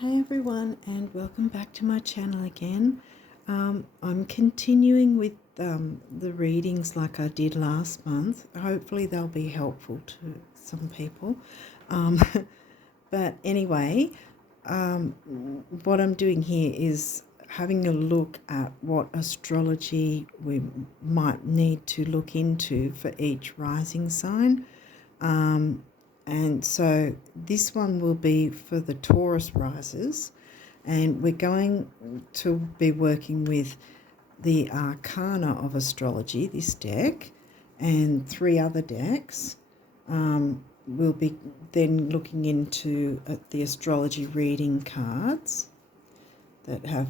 Hi everyone, and welcome back to my channel again. I'm continuing with the readings like I did last month. Hopefully they'll be helpful to some people. Um, but anyway, what I'm doing here is having a look at what astrology we might need to look into for each rising sign. And so this one will be for the Taurus risers, and we're going to be working with the Arcana of Astrology, this deck, and 3 other decks. We'll be then looking into the astrology reading cards that have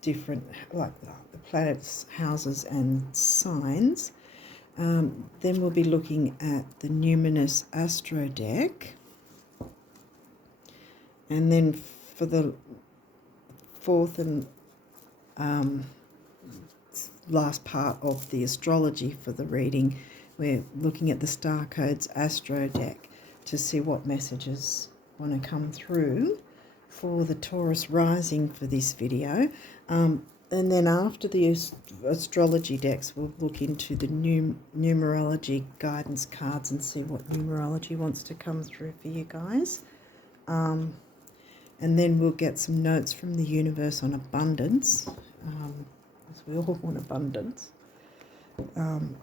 different, like the planets, houses, and signs. Then we'll be looking at the numinous astro deck, and then for the fourth and last part of the astrology for the reading, we're looking at the star codes astro deck to see what messages want to come through for the Taurus rising for this video. And then after the astrology decks, we'll look into the numerology guidance cards and see what numerology wants to come through for you guys. And then we'll get some notes from the universe on abundance, as we all want abundance. And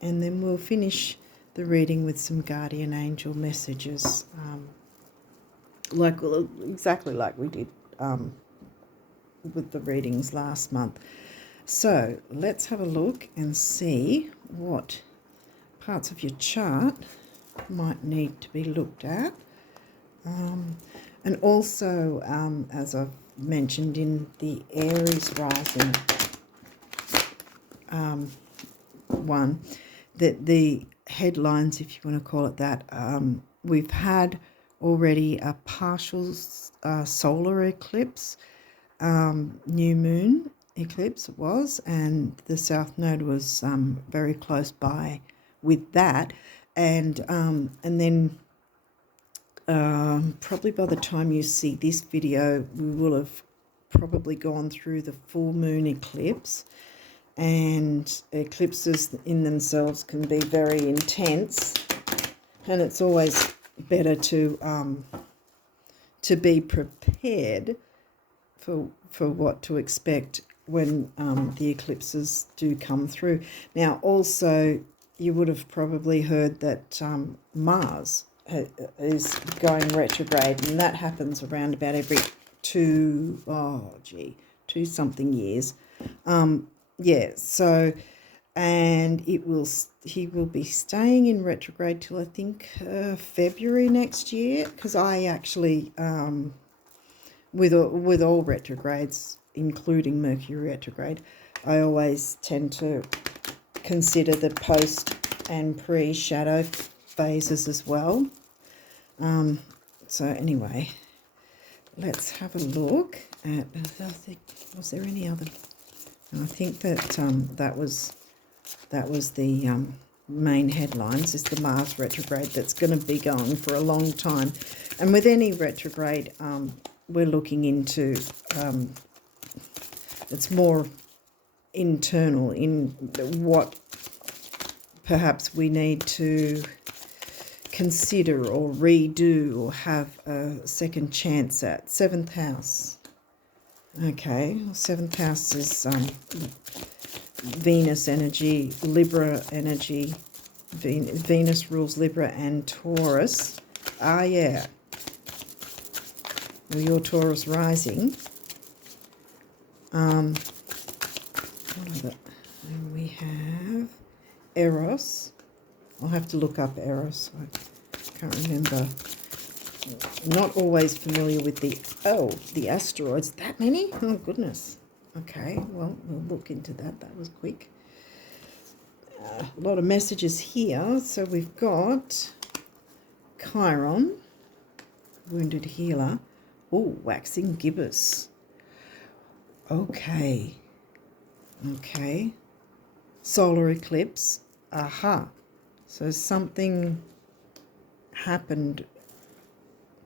then we'll finish the reading with some guardian angel messages, exactly like we did with the readings last month. So let's have a look and see what parts of your chart might need to be looked at. And also, as I've mentioned in the Aries rising one, that the headlines, if you want to call it that, we've had already a partial solar eclipse, new moon eclipse it was, and the south node was very close by with that, and then probably by the time you see this video, we will have probably gone through the full moon eclipse, and eclipses in themselves can be very intense, and it's always better to be prepared for what to expect when the eclipses do come through. Now, also, you would have probably heard that Mars is going retrograde, and that happens around about every two something years. So, and he will be staying in retrograde till I think February next year, because I actually with all retrogrades, including Mercury retrograde, I always tend to consider the post and pre-shadow phases as well. So anyway, let's have a look at, was there any other? I think that that was the main headlines, is the Mars retrograde that's going to be going for a long time. And with any retrograde, we're looking into, it's more internal in what perhaps we need to consider or redo or have a second chance at. 7th house. Okay, 7th house is Venus energy, Libra energy. Venus rules Libra and Taurus. Yeah. Well, your Taurus rising. What other? And we have Eros. I'll have to look up Eros. I can't remember. Not always familiar with the asteroids. That many? Oh, goodness. Okay, well, we'll look into that. That was quick. A lot of messages here. So we've got Chiron, wounded healer. Oh, waxing gibbous. Okay. Solar eclipse. Aha. So something happened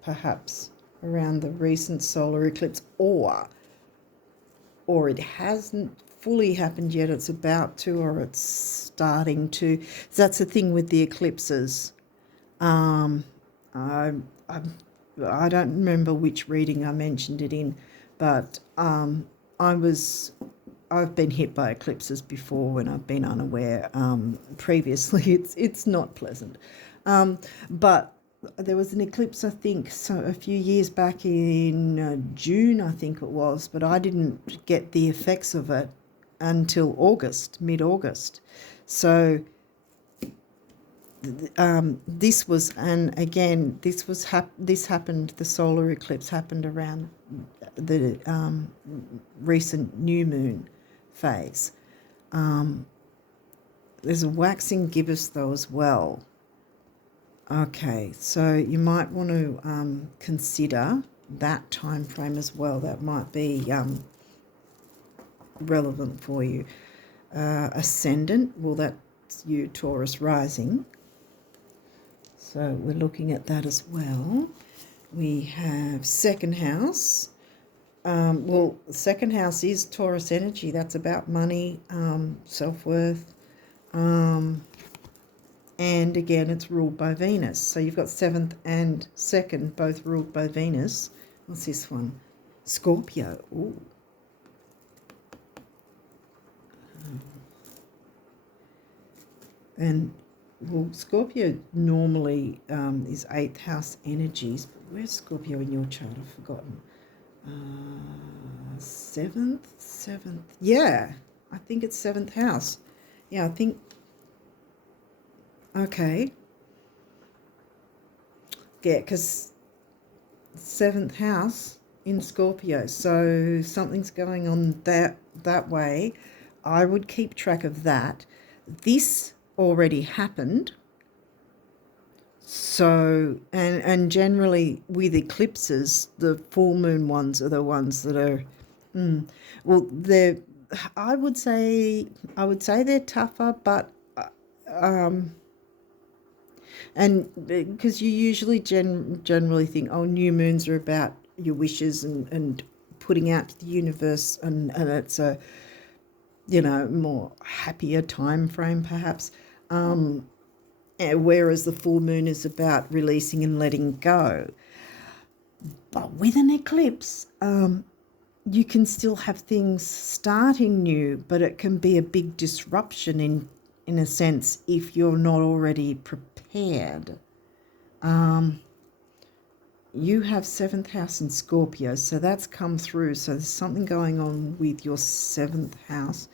perhaps around the recent solar eclipse, or it hasn't fully happened yet, it's about to, or it's starting to. So that's the thing with the eclipses. I don't remember which reading I mentioned it in, but I've been hit by eclipses before when I've been unaware. Previously, it's not pleasant. But there was an eclipse, I think, so a few years back in June, I think it was, but I didn't get the effects of it until August, mid-August. So this was, and again, this happened. The solar eclipse happened around the recent new moon phase. There's a waxing gibbous though as well. Okay, so you might want to consider that time frame as well. That might be relevant for you. Ascendant, well, that's you, Taurus rising. So we're looking at that as well. We have second house. Well, the second house is Taurus energy. That's about money, self-worth. And again, it's ruled by Venus. So you've got 7th and 2nd, both ruled by Venus. What's this one? Scorpio. Ooh. And, well, Scorpio normally is 8th house energies. But where's Scorpio in your chart? I've forgotten. 7th. Yeah, I think it's 7th house. Yeah, I think. Okay. Yeah, because 7th house in Scorpio. So something's going on that way. I would keep track of that. This already happened. So, and generally with eclipses, the full moon ones are the ones that are, well, I would say they're tougher, but, and because you usually generally think, oh, new moons are about your wishes and putting out to the universe, and it's a, more happier time frame perhaps. Whereas the full moon is about releasing and letting go. But with an eclipse, you can still have things starting new, but it can be a big disruption in a sense if you're not already prepared. You have 7th house in Scorpio, so that's come through. So there's something going on with your 7th house.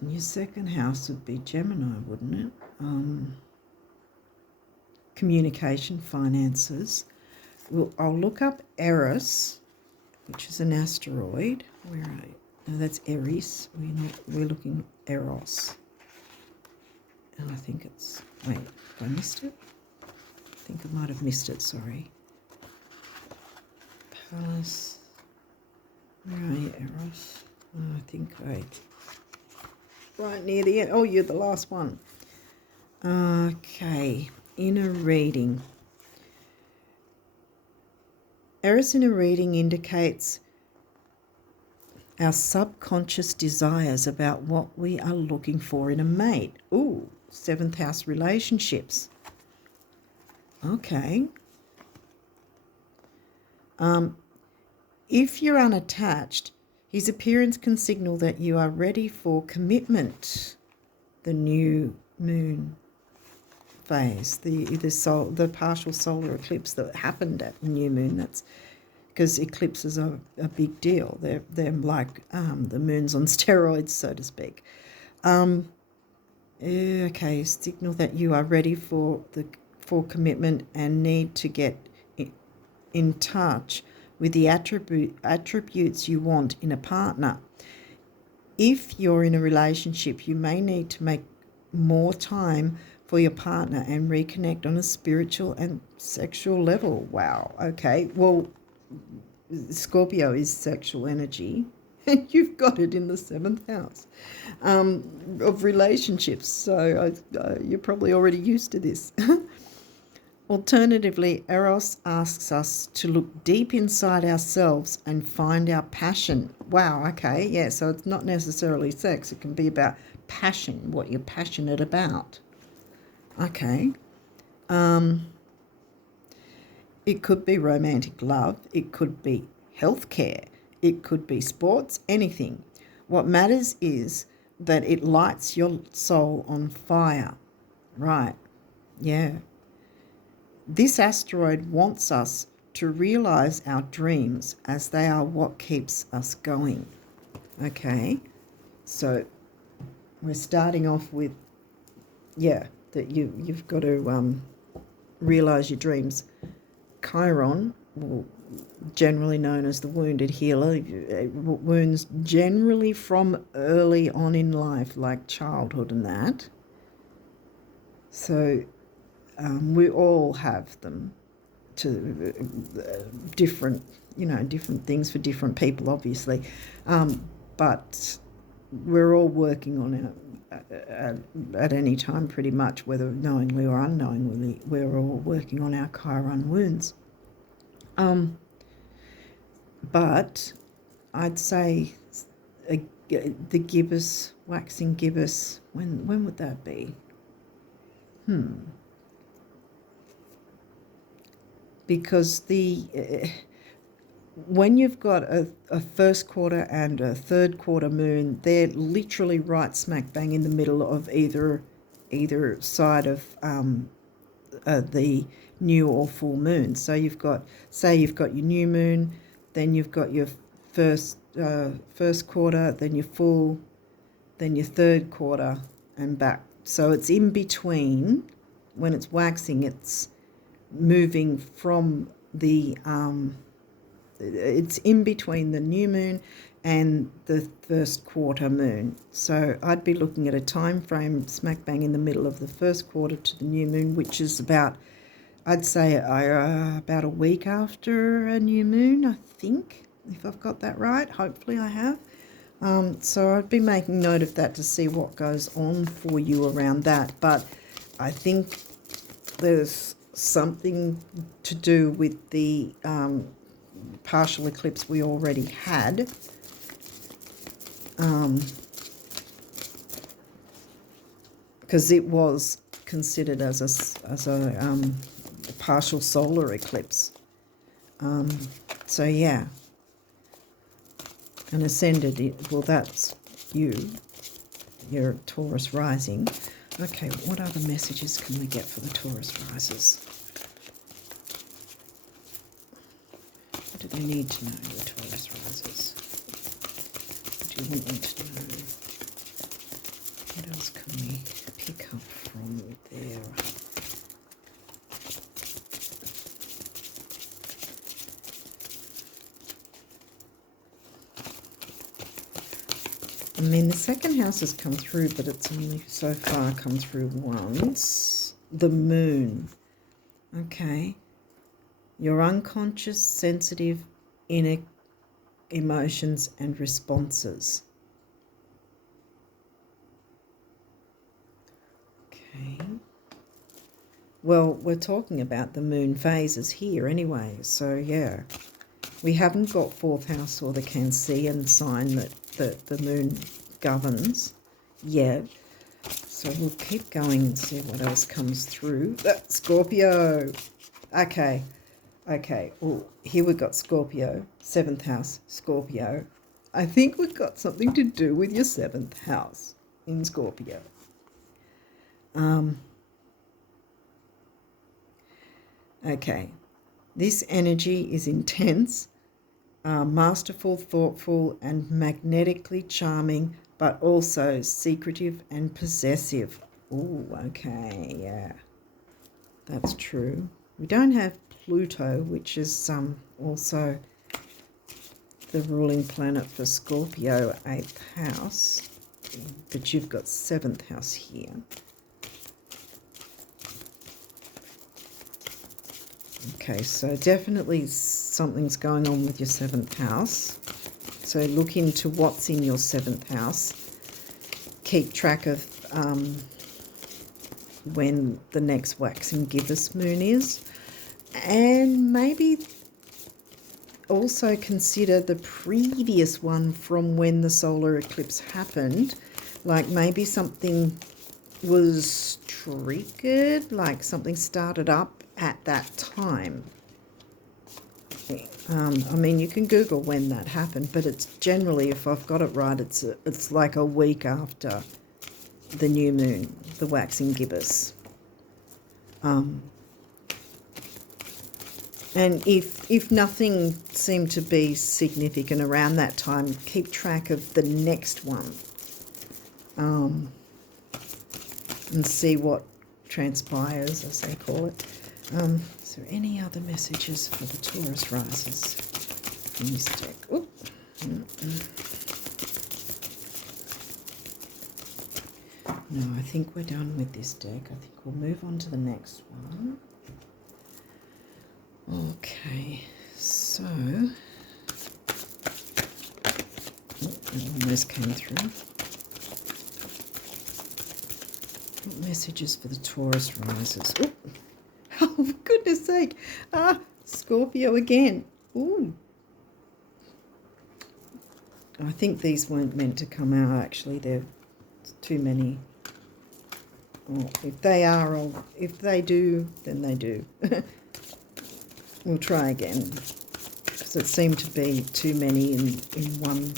And your 2nd house would be Gemini, wouldn't it? Communication, finances. Well, I'll look up Eris, which is an asteroid. Where are you? No, that's Aries. We're looking at Eros. And I think it's, wait, have I missed it? I think I might have missed it, sorry. Palace. Where are you, Eros? Oh, I think, wait. Right near the end. Oh, you're the last one. Okay, inner reading. Eris in a reading indicates our subconscious desires about what we are looking for in a mate. Ooh, 7th house relationships. Okay. If you're unattached, his appearance can signal that you are ready for commitment. The new moon phase, the partial solar eclipse that happened at new moon. That's because eclipses are a big deal. They're like the moon's on steroids, so to speak. Okay, signal that you are ready for commitment and need to get in touch with the attributes you want in a partner. If you're in a relationship, you may need to make more time for your partner and reconnect on a spiritual and sexual level. Wow. Okay. Well, Scorpio is sexual energy, and you've got it in the 7th house of relationships. So you're probably already used to this. Alternatively, Eros asks us to look deep inside ourselves and find our passion. Wow, okay, yeah, so it's not necessarily sex. It can be about passion, what you're passionate about. Okay. It could be romantic love. It could be healthcare. It could be sports, anything. What matters is that it lights your soul on fire. Right, yeah. This asteroid wants us to realize our dreams as they are what keeps us going. Okay, so we're starting off with, yeah, that you've got to realize your dreams. Chiron, generally known as the wounded healer, wounds generally from early on in life, like childhood and that. So we all have them to different, different things for different people, obviously. But we're all working on it at any time, pretty much, whether knowingly or unknowingly. We're all working on our Chiron wounds. But I'd say the gibbous, waxing gibbous, when would that be? Because when you've got a first quarter and a third quarter moon, they're literally right smack bang in the middle of either side of the new or full moon. So you've got your new moon, then you've got your first quarter, then your full, then your third quarter, and back. So it's in between. When it's waxing, it's moving from the it's in between the new moon and the first quarter moon. So I'd be looking at a time frame smack bang in the middle of the first quarter to the new moon, which is about, I'd say, about a week after a new moon, I think, if I've got that right. Hopefully I have. So I'd be making note of that to see what goes on for you around that. But I think there's something to do with the partial eclipse we already had. Because it was considered as a partial solar eclipse. So yeah, and ascended, well, that's you're Taurus rising. Okay, what other messages can we get for the Taurus risers? What do they need to know, the Taurus risers? What do you want them to know? What else can we pick up from there? I mean, the second house has come through, but it's only so far come through once. The moon. Okay. Your unconscious, sensitive, inner emotions and responses. Okay. Well, we're talking about the moon phases here anyway, so yeah. We haven't got fourth house or the Cancerian sign that the moon governs yet. So we'll keep going and see what else comes through. Scorpio. Okay. Oh, here we've got Scorpio, 7th house, Scorpio. I think we've got something to do with your 7th house in Scorpio. Okay. This energy is intense, masterful, thoughtful, and magnetically charming, but also secretive and possessive. Oh, okay, yeah, that's true. We don't have Pluto, which is also the ruling planet for Scorpio, 8th house, but you've got 7th house here. Okay, so definitely something's going on with your 7th house. So look into what's in your 7th house. Keep track of when the next waxing gibbous moon is. And maybe also consider the previous one from when the solar eclipse happened. Like maybe something was triggered, like something started up at that time. I mean, you can Google when that happened, but it's generally, if I've got it right, it's like a week after the new moon, the waxing gibbous. And if nothing seemed to be significant around that time, keep track of the next one, and see what transpires, as they call it. Is there any other messages for the Taurus risers from this deck? Oop. No, I think we're done with this deck. I think we'll move on to the next one. Okay, so it almost came through. What messages for the Taurus risers? Ooh. Oh, for goodness sake. Scorpio again. Ooh. I think these weren't meant to come out, actually. They're too many. Oh, if they are, or if they do, then they do. We'll try again, because it seemed to be too many in one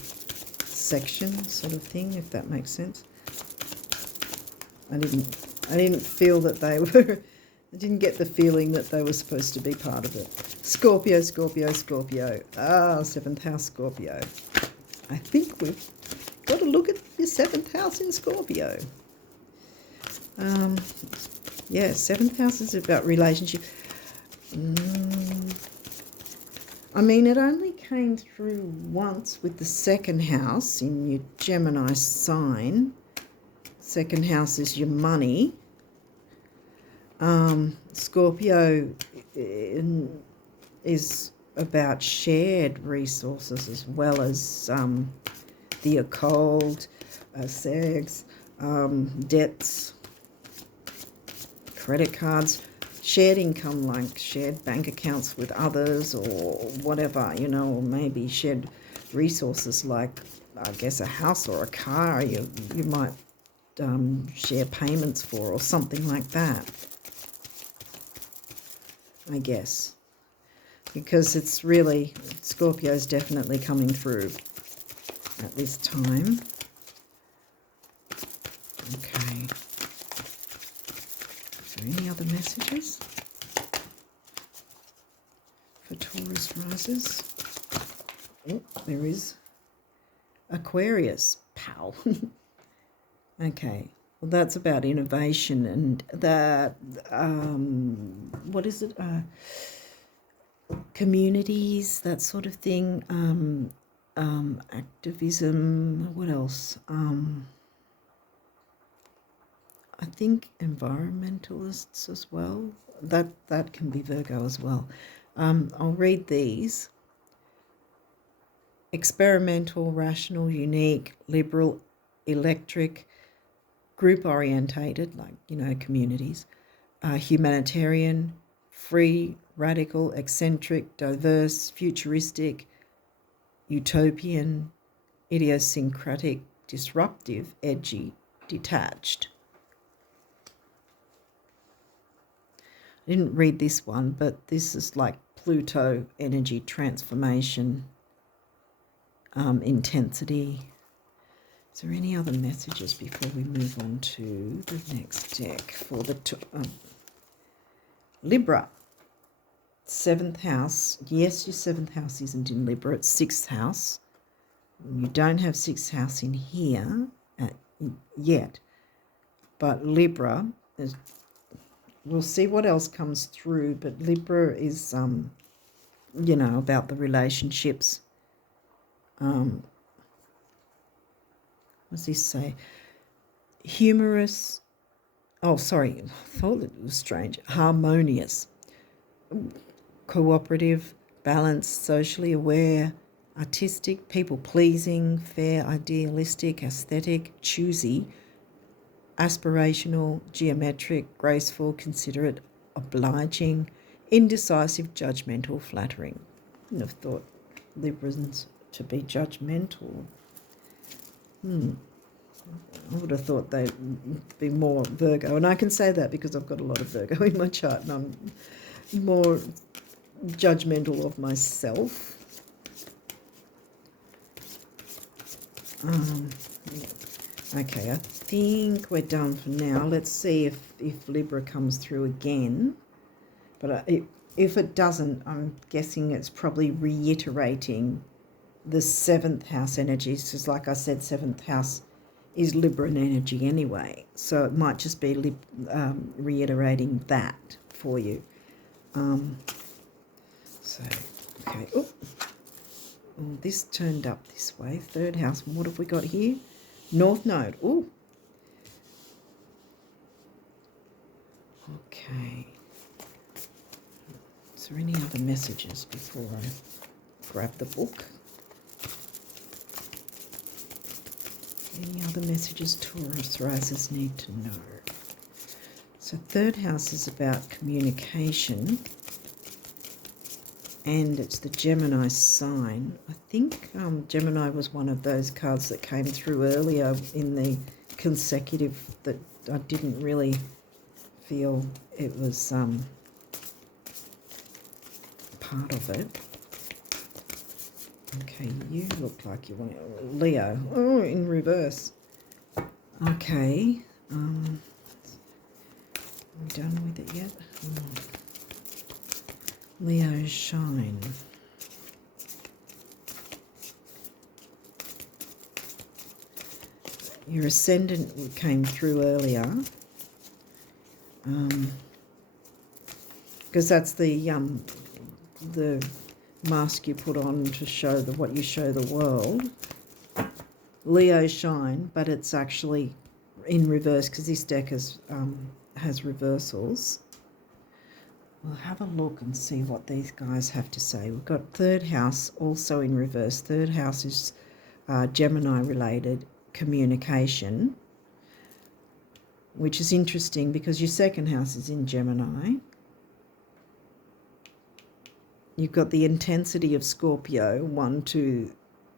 section, sort of thing, if that makes sense. I didn't feel that they were. I didn't get the feeling that they were supposed to be part of it. Scorpio, Scorpio, Scorpio. Seventh house Scorpio. I think we've got to look at your seventh house in Scorpio. Yeah, seventh house is about relationship. I mean, it only came through once with the second house in your Gemini sign. Second house is your money. Scorpio is about shared resources as well as the occult, sex, debts, credit cards, shared income, like shared bank accounts with others or whatever, you know, or maybe shared resources like, I guess, a house or a car you might share payments for, or something like that, I guess. Because it's really, Scorpio's definitely coming through at this time. Okay. Is there any other messages for Taurus risers? Oh, there is. Aquarius, pal. Okay, well, that's about innovation and that, what is it? Communities, that sort of thing. Activism, what else? I think environmentalists as well. That can be Virgo as well. I'll read these. Experimental, rational, unique, liberal, electric, group-orientated, like, you know, communities, humanitarian, free, radical, eccentric, diverse, futuristic, utopian, idiosyncratic, disruptive, edgy, detached. I didn't read this one, but this is like Pluto energy transformation, intensity. Is there any other messages before we move on to the next deck for the Libra? Seventh house. Yes, your seventh house isn't in Libra. It's sixth house. You don't have sixth house in here yet. But Libra is, we'll see what else comes through. But Libra is, you know, about the relationships. What does this say? Humorous. Oh, sorry. I thought it was strange. Harmonious. Cooperative, balanced, socially aware, artistic, people-pleasing, fair, idealistic, aesthetic, choosy, aspirational, geometric, graceful, considerate, obliging, indecisive, judgmental, flattering. I wouldn't have thought Librans to be judgmental. I would have thought they'd be more Virgo. And I can say that because I've got a lot of Virgo in my chart and I'm more judgmental of myself. Okay, I think we're done for now. Let's see if Libra comes through again. But if it doesn't, I'm guessing it's probably reiterating the 7th house energies, because like I said, 7th house is Libran energy anyway. So it might just be reiterating that for you. Okay. Oh, this turned up this way. 3rd house. What have we got here? North Node. Oh. Okay. Is there any other messages before I grab the book? Any other messages Taurus risers need to know? So 3rd house is about communication. And it's the Gemini sign. I think Gemini was one of those cards that came through earlier in the consecutive that I didn't really feel it was part of it. Okay, you look like you want Leo. Oh, in reverse. Okay. Are we done with it yet? Leo shine. Your Ascendant came through earlier. Because that's the mask you put on to show what you show the world. Leo shine, but it's actually in reverse because this deck has reversals. We'll have a look and see what these guys have to say. We've got 3rd house also in reverse. 3rd house is Gemini-related communication, which is interesting because your 2nd house is in Gemini. You've got the intensity of Scorpio, 1, 2,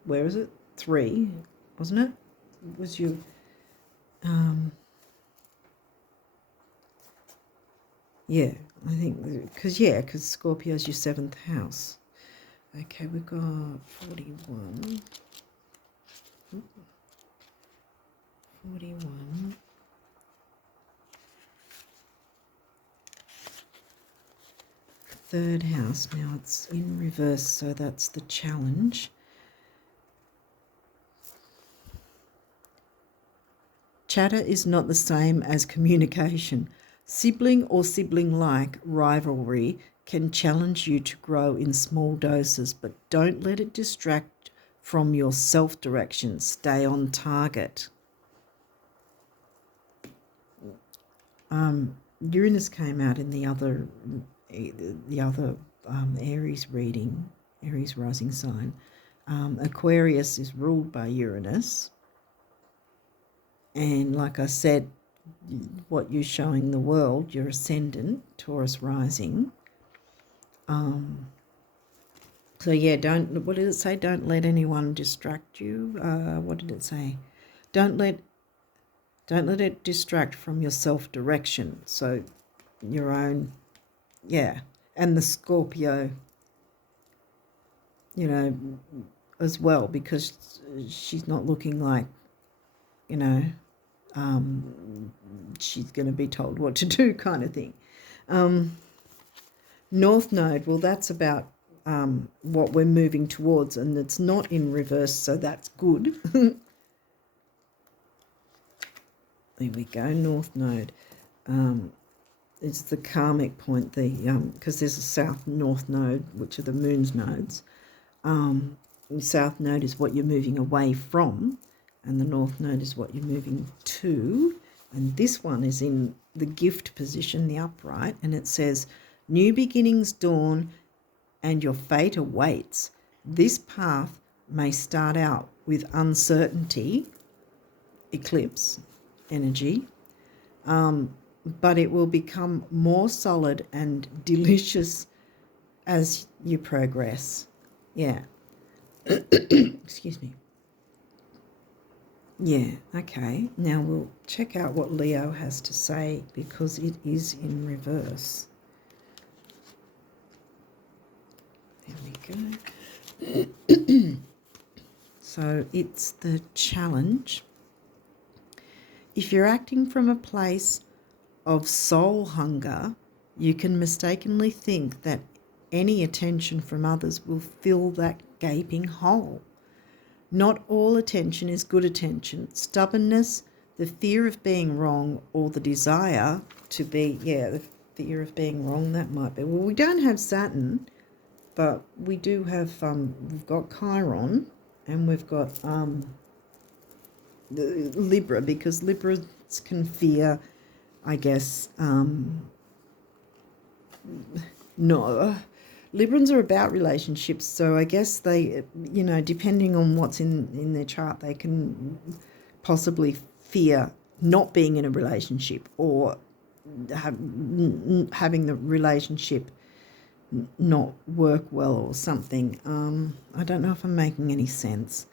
where is it? 3, wasn't it? It was your... yeah, I think, because Scorpio's your 7th house. Okay, we've got 41. 41. Third house, now it's in reverse, so that's the challenge. Chatter is not the same as communication. Sibling or sibling-like rivalry can challenge you to grow in small doses, but don't let it distract from your self-direction. Stay on target. Uranus came out in the other Aries reading, Aries rising sign. Aquarius is ruled by Uranus. And like I said, what you're showing the world, your Ascendant, Taurus rising. So yeah, what did it say? Don't let anyone distract you. What did it say? Don't let it distract from your self-direction. So your own, yeah. And the Scorpio, as well, because she's not looking like, she's going to be told what to do kind of thing. North Node, well, that's about what we're moving towards, and it's not in reverse, so that's good. There we go, North Node. It's the karmic point, because there's a South North Node, which are the Moon's nodes. The South Node is what you're moving away from, and the North Node is what you're moving to. And this one is in the gift position, the upright, and it says, new beginnings dawn and your fate awaits. This path may start out with uncertainty, eclipse energy, but it will become more solid and delicious as you progress. Yeah. Excuse me. Yeah, okay. Now we'll check out what Leo has to say because it is in reverse. There we go. So it's the challenge. If you're acting from a place of soul hunger, you can mistakenly think that any attention from others will fill that gaping hole. Not all attention is good attention. Stubbornness, the fear of being wrong, or the desire to be, the fear of being wrong, that might be. Well, we don't have Saturn, but we do have, we've got Chiron, and we've got the Libra, because Libras can fear, I guess, Librans are about relationships, so I guess they, depending on what's in their chart, they can possibly fear not being in a relationship or having the relationship not work well or something. I don't know if I'm making any sense.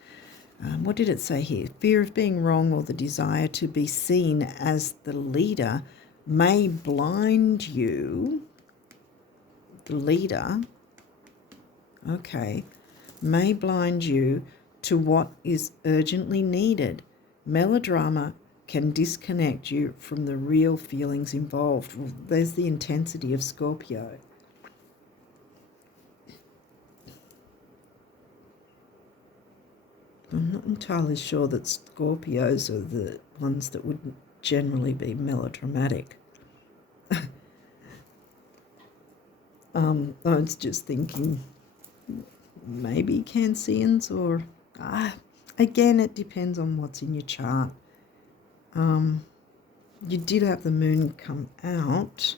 What did it say here? Fear of being wrong or the desire to be seen as the leader may blind you. The leader, okay, may blind you to what is urgently needed. Melodrama can disconnect you from the real feelings involved. Well, there's the intensity of Scorpio. I'm not entirely sure that Scorpios are the ones that would generally be melodramatic. I was just thinking maybe Cancerians or again, it depends on what's in your chart. You did have the moon come out.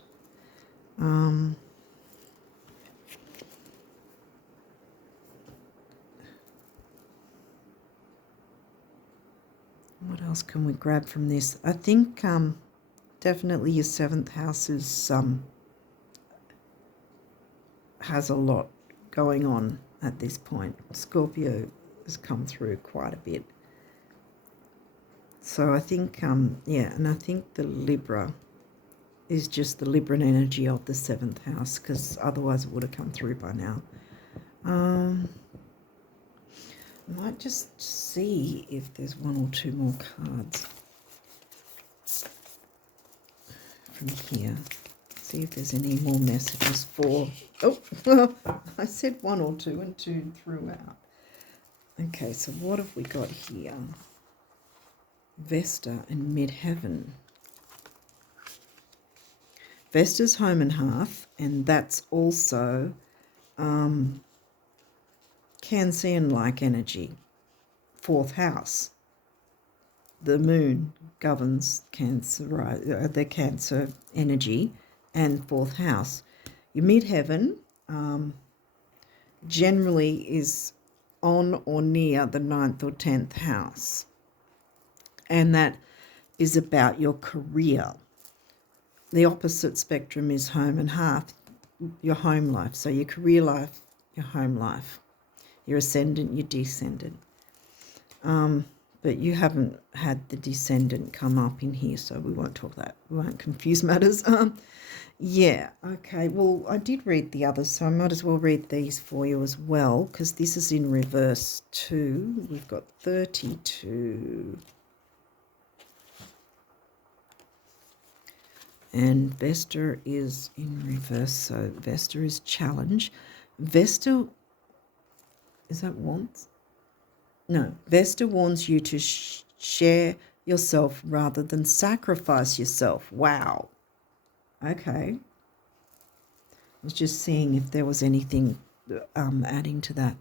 What else can we grab from this? I think definitely your 7th house is has a lot going on at this point. Scorpio has come through quite a bit. So I think, and I think the Libra is just the Libran energy of the 7th house, because otherwise it would have come through by now. I might just see if there's one or two more cards from here. See if there's any more messages for... Oh, I said one or two and two threw out. Okay, so what have we got here? Vesta and midheaven. Vesta's home and hearth, and that's also Cancerian-like energy, 4th house. The moon governs the Cancer energy and 4th house. Your midheaven generally is on or near the 9th or 10th house, and that is about your career. The opposite spectrum is home and hearth, your home life. So your career life, your home life, your ascendant, your descendant. But you haven't had the descendant come up in here, so we won't talk that. We won't confuse matters. Yeah, okay. Well, I did read the others, so I might as well read these for you as well, because this is in reverse too. We've got 32. And Vesta is in reverse, so Vesta is challenge. Vesta, is that wants? No, Vesta warns you to share yourself rather than sacrifice yourself. Wow. Okay. I was just seeing if there was anything adding to that.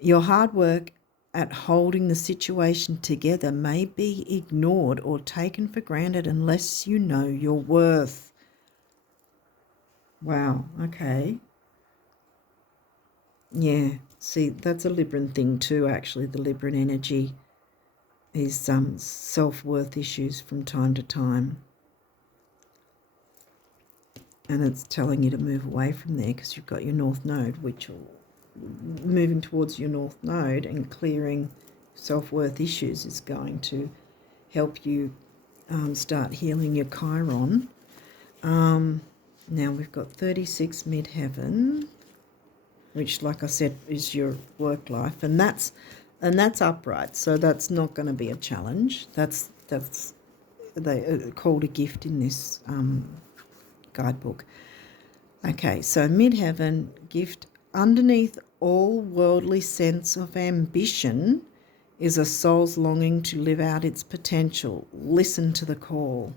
Your hard work at holding the situation together may be ignored or taken for granted unless you know your worth. Wow, okay. Yeah, see, that's a Libran thing too, actually. The Libran energy is self-worth issues from time to time. and it's telling you to move away from there because you've got your north node, which will moving towards your north node and clearing self-worth issues is going to help you start healing your Chiron. Now we've got 36 midheaven, which, like I said, is your work life, and that's upright, so that's not going to be a challenge. That's they called a gift in this guidebook. Okay, so midheaven, gift. Underneath all worldly sense of ambition is a soul's longing to live out its potential. Listen to the call.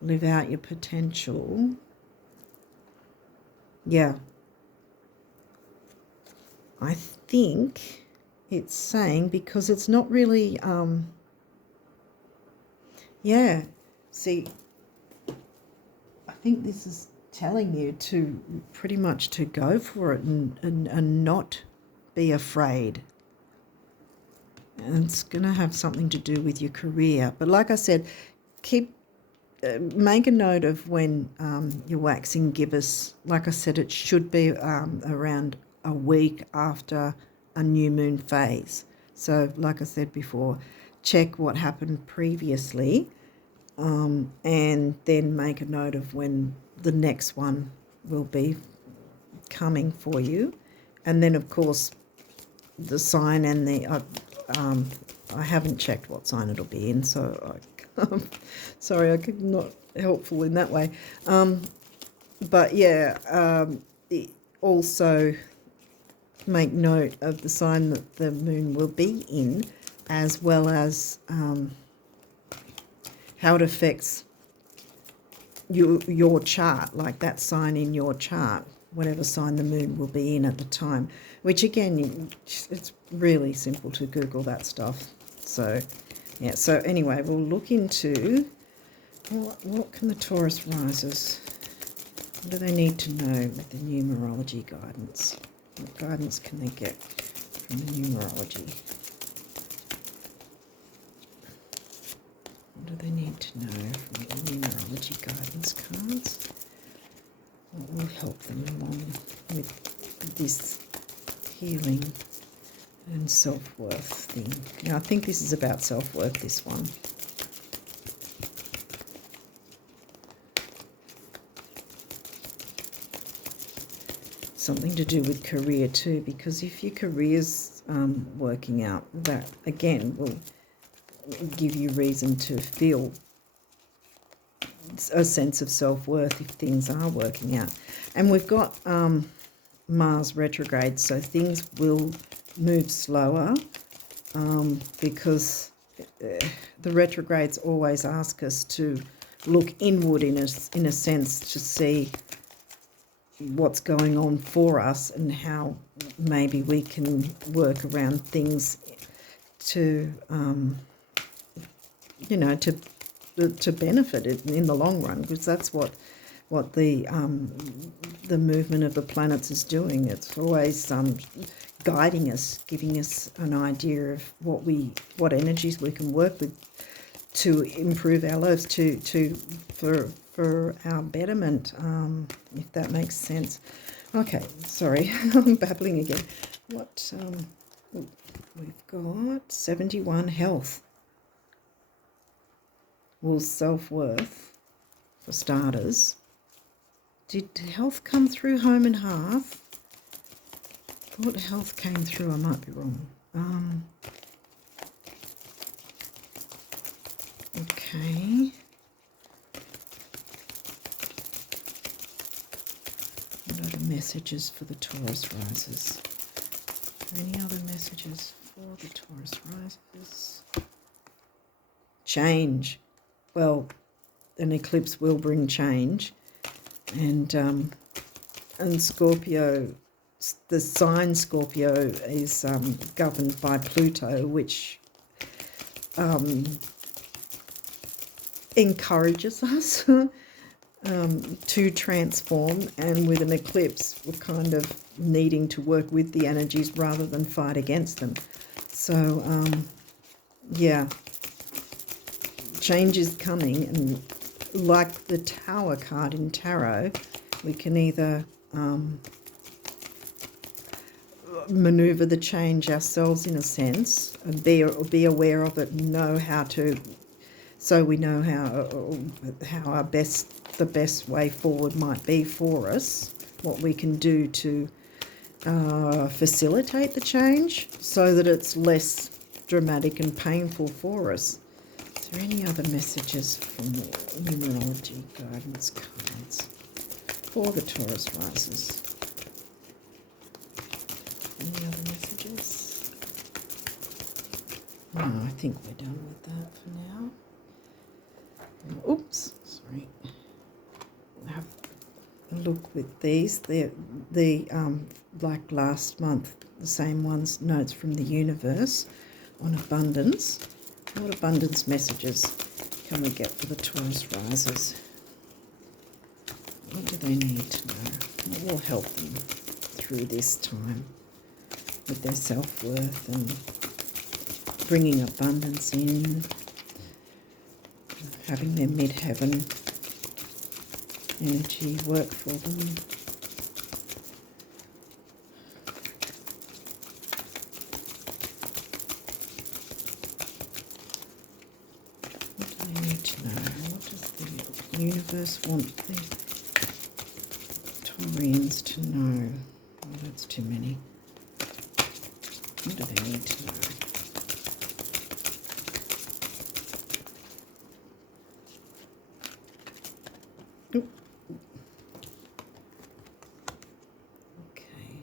Live out your potential. Yeah. I think it's saying, because it's not really, yeah, see, I think this is telling you to pretty much to go for it and not be afraid. And it's going to have something to do with your career. But like I said, make a note of when you're waxing gibbous. Like I said, it should be around a week after a new moon phase. So like I said before, check what happened previously and then make a note of when the next one will be coming for you. And then, of course, the sign and the... I haven't checked what sign it'll be in, so sorry, I could not helpful in that way. But yeah, also make note of the sign that the moon will be in, as well as how it affects your chart, like that sign in your chart, whatever sign the moon will be in at the time, which again, it's really simple to Google that stuff. So yeah, so anyway, we'll look into what can the Taurus risers, what do they need to know with the numerology guidance? What guidance can they get from the numerology? What do they need to know from the numerology guidance cards? What will help them along with this healing and self-worth thing? Now, I think this is about self-worth, this one. Something to do with career too, because if your career's working out, that again will give you reason to feel a sense of self-worth if things are working out. And we've got Mars retrograde, so things will move slower because the retrogrades always ask us to look inward in a sense to see what's going on for us and how maybe we can work around things to to benefit it in the long run, because that's what the movement of the planets is doing. It's always guiding us, giving us an idea of what energies we can work with to improve our lives, for our betterment, if that makes sense. Okay, sorry, I'm babbling again. We've got 71 health. Well, self-worth, for starters. Did health come through home and hearth? I thought health came through. I might be wrong. Okay. What are the messages for the Taurus risers? Any other messages for the Taurus risers? Change. Well, an eclipse will bring change, and Scorpio, the sign Scorpio is governed by Pluto, which encourages us to transform, and with an eclipse we're kind of needing to work with the energies rather than fight against them. So yeah, change is coming, and like the Tower card in tarot, we can either maneuver the change ourselves in a sense and be aware of it and know how to, so we know how the best way forward might be for us, what we can do to facilitate the change so that it's less dramatic and painful for us. Is there any other messages from the numerology guidance cards for the Taurus risers? Any other messages? No, I think we're done with that for now. Oops, sorry. Have a look with these. They're like last month, the same ones, notes from the universe on abundance. What abundance messages can we get for the Taurus risers? What do they need to know? What will help them through this time with their self-worth and bringing abundance in, having their mid-heaven energy work for them? What do they need to know? What does the universe want the Taurians to know? Oh, that's too many. What do they need to know? Oop. Okay.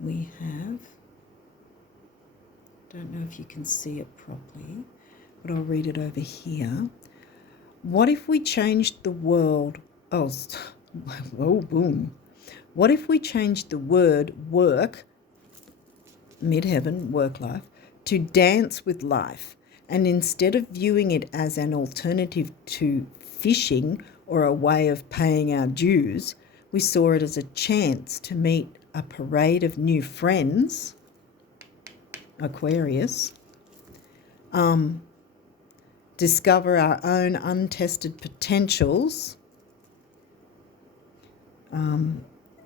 We have, don't know if you can see it properly, but I'll read it over here. What if we changed the world? Oh, whoa, boom. What if we changed the word work, midheaven, work life, to dance with life, and instead of viewing it as an alternative to fishing or a way of paying our dues, we saw it as a chance to meet a parade of new friends, Aquarius, discover our own untested potentials,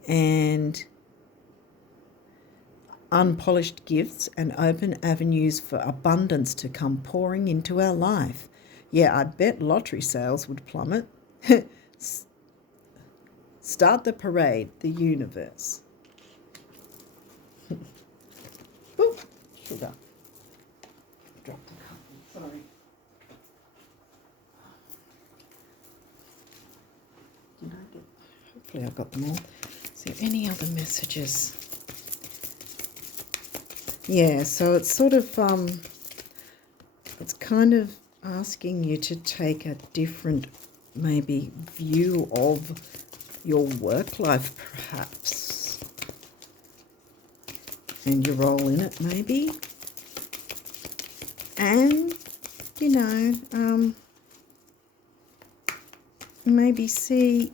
and unpolished gifts and open avenues for abundance to come pouring into our life. Yeah, I bet lottery sales would plummet. Start the parade, the universe. Ooh, sugar. Dropped a couple, sorry. Did I get, hopefully I got them all. Is there any other messages? Yeah, so it's sort of, it's kind of asking you to take a different, maybe, view of your work life, perhaps, and your role in it, maybe. And, you know, maybe see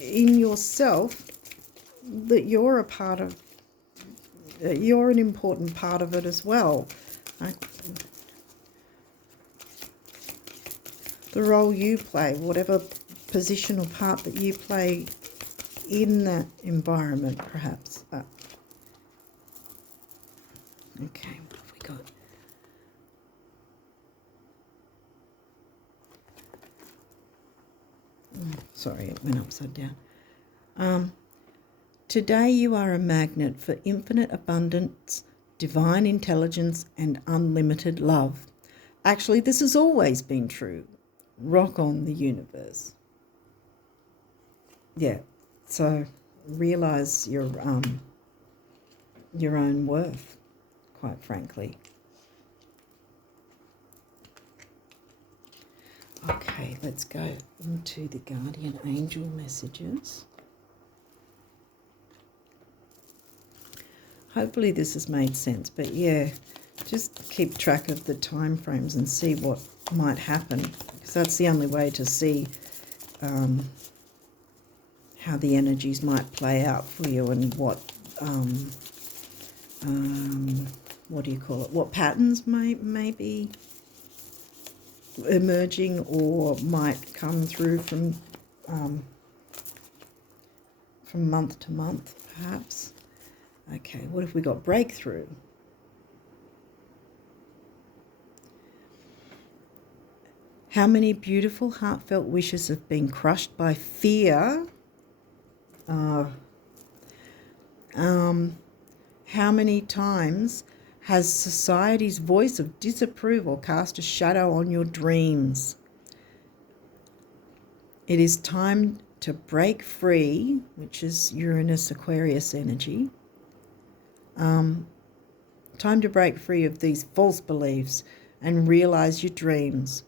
in yourself that you're a part of, you're an important part of it as well. The role you play, whatever position or part that you play in that environment, perhaps. Okay, what have we got? Sorry, it went upside down. Today you are a magnet for infinite abundance, divine intelligence, and unlimited love. Actually, this has always been true. Rock on, the universe. Yeah, so realise your own worth, quite frankly. Okay, let's go into the guardian angel messages. Hopefully this has made sense, but yeah, just keep track of the time frames and see what might happen, because that's the only way to see how the energies might play out for you and what what do you call it? What patterns may be emerging or might come through from month to month, perhaps. Okay, what have we got? Breakthrough. How many beautiful, heartfelt wishes have been crushed by fear? How many times has society's voice of disapproval cast a shadow on your dreams? It is time to break free, which is Uranus Aquarius energy. Time to break free of these false beliefs and realize your dreams.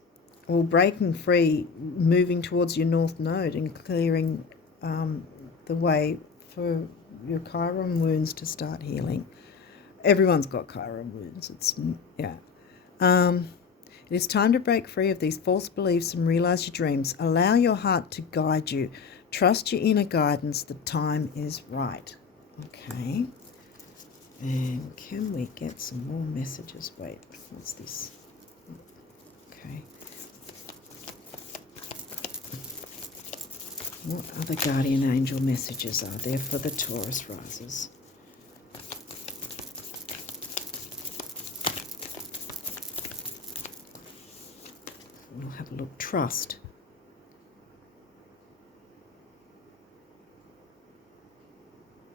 Or breaking free, moving towards your North Node and clearing the way for your Chiron wounds to start healing. Everyone's got Chiron wounds. It is time to break free of these false beliefs and realize your dreams. Allow your heart to guide you. Trust your inner guidance. The time is right. Okay. And can we get some more messages? Wait, what's this? Okay. What other guardian angel messages are there for the Taurus risers? We'll have a look. Trust.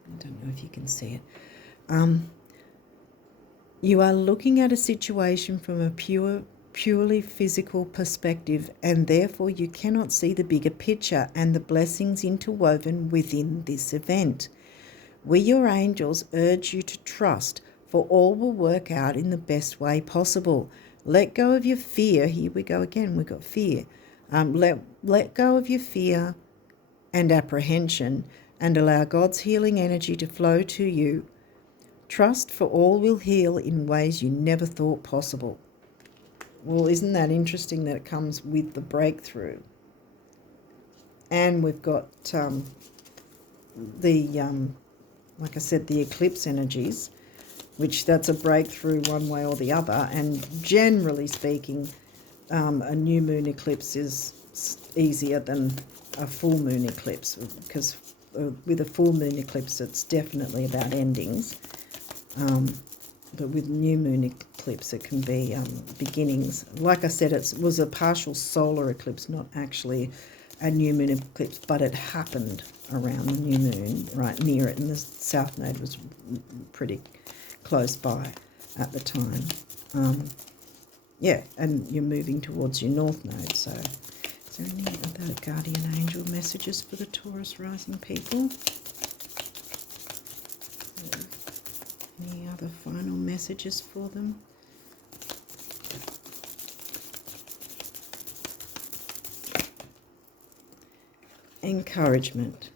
I don't know if you can see it. You are looking at a situation from a purely physical perspective, and therefore you cannot see the bigger picture and the blessings interwoven within this event. We, your angels, urge you to trust, for all will work out in the best way possible. Let go of your fear. Here we go again. We've got fear. Let go of your fear and apprehension and allow God's healing energy to flow to you. Trust, for all will heal in ways you never thought possible. Well, isn't that interesting that it comes with the breakthrough? And we've got like I said, the eclipse energies, which that's a breakthrough one way or the other. And generally speaking, a new moon eclipse is easier than a full moon eclipse, because with a full moon eclipse, it's definitely about endings. But with new moon eclipse, it can be beginnings. Like I said, it was a partial solar eclipse, not actually a new moon eclipse, but it happened around the new moon, right near it, and the south node was pretty close by at the time. And you're moving towards your north node. So is there any other guardian angel messages for the Taurus rising people? Any other final messages for them? Encouragement.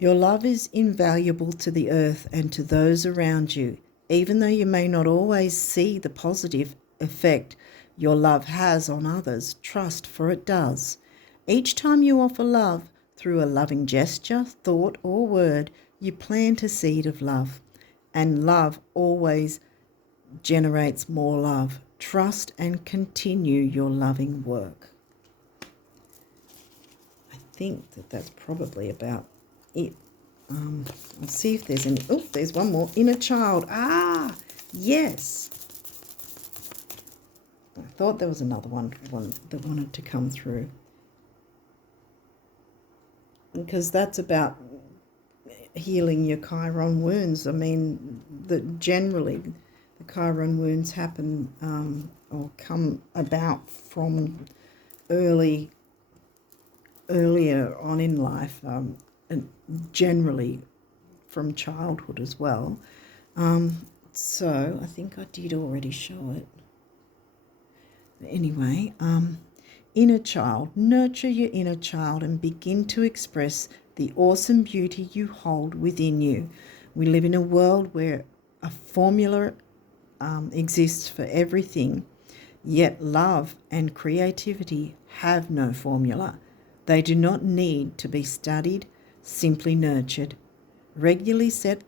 Your love is invaluable to the earth and to those around you, even though you may not always see the positive effect your love has on others. Trust, for it does. Each time you offer love through a loving gesture, thought, or word, you plant a seed of love, and love always generates more love. Trust and continue your loving work. I think that's probably about it. I'll see if there's any. Oh, there's one more. Inner child. Ah, yes. I thought there was another one that wanted to come through, because that's about healing your Chiron wounds. I mean, generally the Chiron wounds happen or come about from earlier on in life, and generally from childhood as well. So I think I did already show it. Anyway, inner child. Nurture your inner child and begin to express the awesome beauty you hold within you. We live in a world where a formula exists for everything, yet love and creativity have no formula. They do not need to be studied, simply nurtured. Regularly set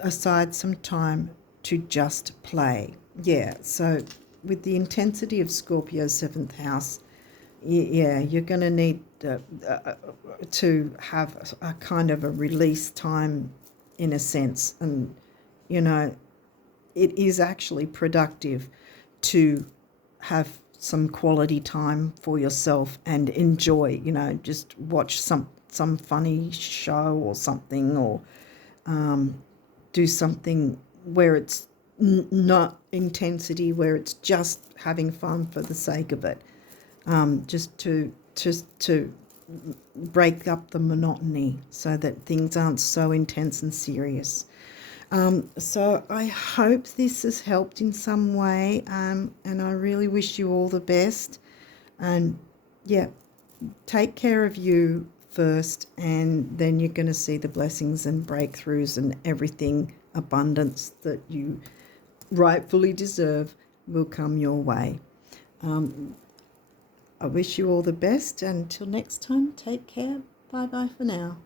aside some time to just play. Yeah, so with the intensity of Scorpio's 7th house, yeah, you're going to need to have a kind of a release time in a sense. And, you know, it is actually productive to have some quality time for yourself and enjoy, you know, just watch some funny show or something, or do something where it's not intensity, where it's just having fun for the sake of it, just to break up the monotony so that things aren't so intense and serious. So I hope this has helped in some way, and I really wish you all the best. And yeah, take care of you first, and then you're going to see the blessings and breakthroughs and everything, abundance that you rightfully deserve will come your way. I wish you all the best. Until next time, take care. Bye-bye for now.